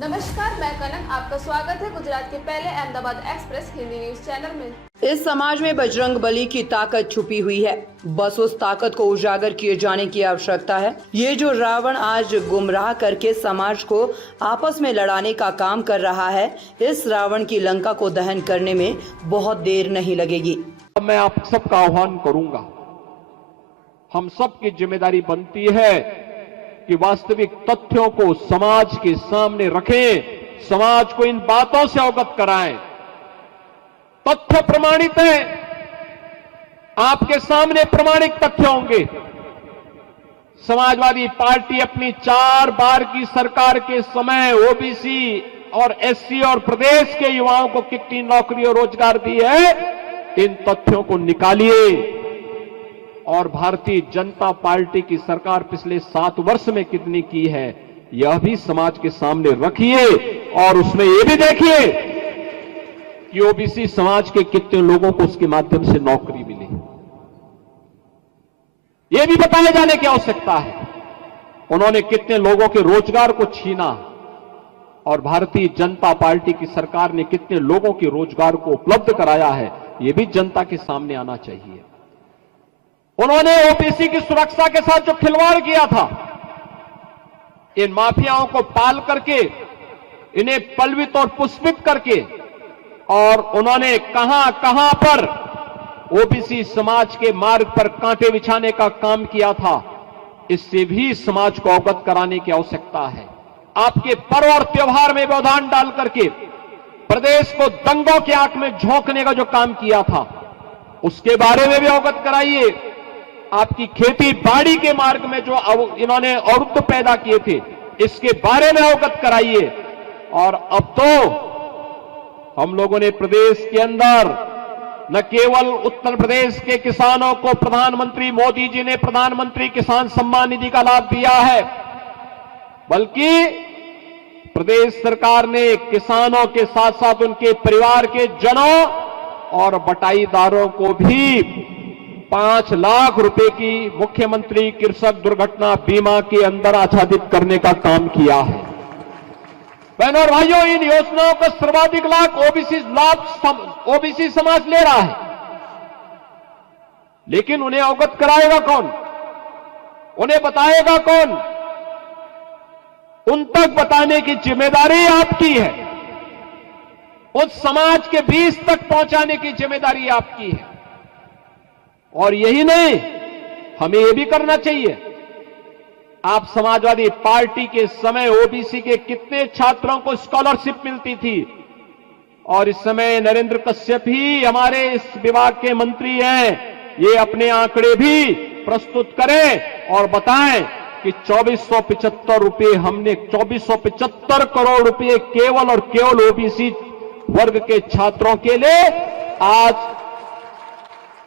नमस्कार, मैं कनक, आपका स्वागत है गुजरात के पहले Ahmedabad express Hindi news channel में। इस समाज में बजरंग बली की ताकत छुपी हुई है, बस उस ताकत को उजागर किए जाने की आवश्यकता है। ये जो रावण आज गुमराह करके समाज को आपस में लड़ाने का काम कर रहा है, इस रावण की लंका को दहन करने में बहुत देर नहीं लगेगी। मैं आप सबका आह्वान करूंगा, हम सबकी जिम्मेदारी बनती है कि वास्तविक तथ्यों को समाज के सामने रखें, समाज को इन बातों से अवगत कराएं। तथ्य प्रमाणित है, आपके सामने प्रमाणिक तथ्य होंगे। समाजवादी पार्टी अपनी 4 बार की सरकार के समय ओबीसी और एससी और प्रदेश के युवाओं को कितनी नौकरी और रोजगार दी है, इन तथ्यों को निकालिए। और भारतीय जनता पार्टी की सरकार पिछले 7 वर्ष में कितनी की है, यह भी समाज के सामने रखिए। और उसमें यह भी देखिए कि ओबीसी समाज के कितने लोगों को उसके माध्यम से नौकरी मिली, यह भी बताए जाने की आवश्यकता है। उन्होंने कितने लोगों के रोजगार को छीना और भारतीय जनता पार्टी की सरकार ने कितने लोगों के रोजगार को उपलब्ध कराया है, यह भी जनता के सामने आना चाहिए। उन्होंने ओबीसी की सुरक्षा के साथ जो खिलवाड़ किया था, इन माफियाओं को पाल करके, इन्हें पलवित और पुष्पित करके, और उन्होंने कहां कहां पर ओबीसी समाज के मार्ग पर कांटे बिछाने का काम किया था, इससे भी समाज को अवगत कराने की आवश्यकता है। आपके पर्व और त्योहार में व्यवधान डाल करके प्रदेश को दंगों की आंख में झोंकने का जो काम किया था, उसके बारे में भी अवगत कराइए। आपकी खेती बाड़ी के मार्ग में जो इन्होंने अवरुद्ध पैदा किए थे, इसके बारे में अवगत कराइए। और अब तो हम लोगों ने प्रदेश के अंदर न केवल उत्तर प्रदेश के किसानों को प्रधानमंत्री मोदी जी ने प्रधानमंत्री किसान सम्मान निधि का लाभ दिया है, बल्कि प्रदेश सरकार ने किसानों के साथ साथ उनके परिवार के जनों और बटाईदारों को भी 5 लाख रुपए की मुख्यमंत्री कृषक दुर्घटना बीमा के अंदर आच्छादित करने का काम किया है। बहनों और भाइयों, इन योजनाओं का सर्वाधिक लाभ ओबीसी समाज ले रहा है, लेकिन उन्हें अवगत कराएगा कौन, उन्हें बताएगा कौन? उन तक बताने की जिम्मेदारी आपकी है, उस समाज के बीच तक पहुंचाने की जिम्मेदारी आपकी है। और यही नहीं, हमें यह भी करना चाहिए। आप समाजवादी पार्टी के समय ओबीसी के कितने छात्रों को स्कॉलरशिप मिलती थी, और इस समय नरेंद्र कश्यप ही हमारे इस विभाग के मंत्री हैं, ये अपने आंकड़े भी प्रस्तुत करें और बताएं कि 2475 रुपए, हमने 2475 करोड़ रुपए केवल और केवल ओबीसी वर्ग के छात्रों के लिए आज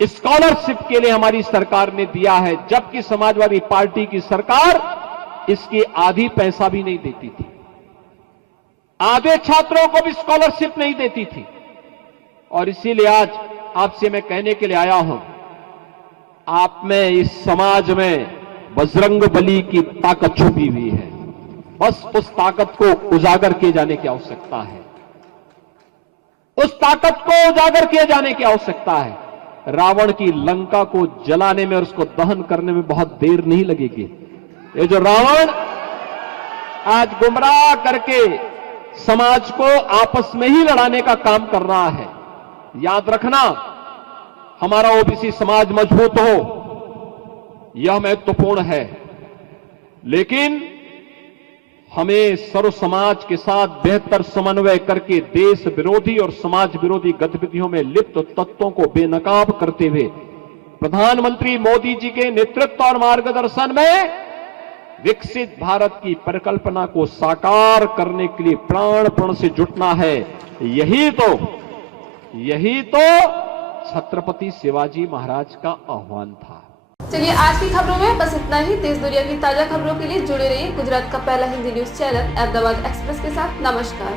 स्कॉलरशिप के लिए हमारी सरकार ने दिया है, जबकि समाजवादी पार्टी की सरकार इसकी आधी पैसा भी नहीं देती थी, आधे छात्रों को भी स्कॉलरशिप नहीं देती थी। और इसीलिए आज आपसे मैं कहने के लिए आया हूं, आप में, इस समाज में बजरंग बली की ताकत छुपी हुई है, बस उस ताकत को उजागर किए जाने की आवश्यकता है, उस ताकत को उजागर किए जाने की आवश्यकता है। रावण की लंका को जलाने में और उसको दहन करने में बहुत देर नहीं लगेगी। ये जो रावण आज गुमराह करके समाज को आपस में ही लड़ाने का काम कर रहा है, याद रखना, हमारा ओबीसी समाज मजबूत हो, यह महत्वपूर्ण है, लेकिन हमें सर्व समाज के साथ बेहतर समन्वय करके देश विरोधी और समाज विरोधी गतिविधियों में लिप्त तत्वों को बेनकाब करते हुए प्रधानमंत्री मोदी जी के नेतृत्व और मार्गदर्शन में विकसित भारत की परिकल्पना को साकार करने के लिए प्राणपण से जुटना है। यही तो छत्रपति शिवाजी महाराज का आह्वान था। चलिए, आज की खबरों में बस इतना ही। देश दुनिया की ताजा खबरों के लिए जुड़े रहिए गुजरात का पहला Hindi news channel Ahmedabad express के साथ। नमस्कार।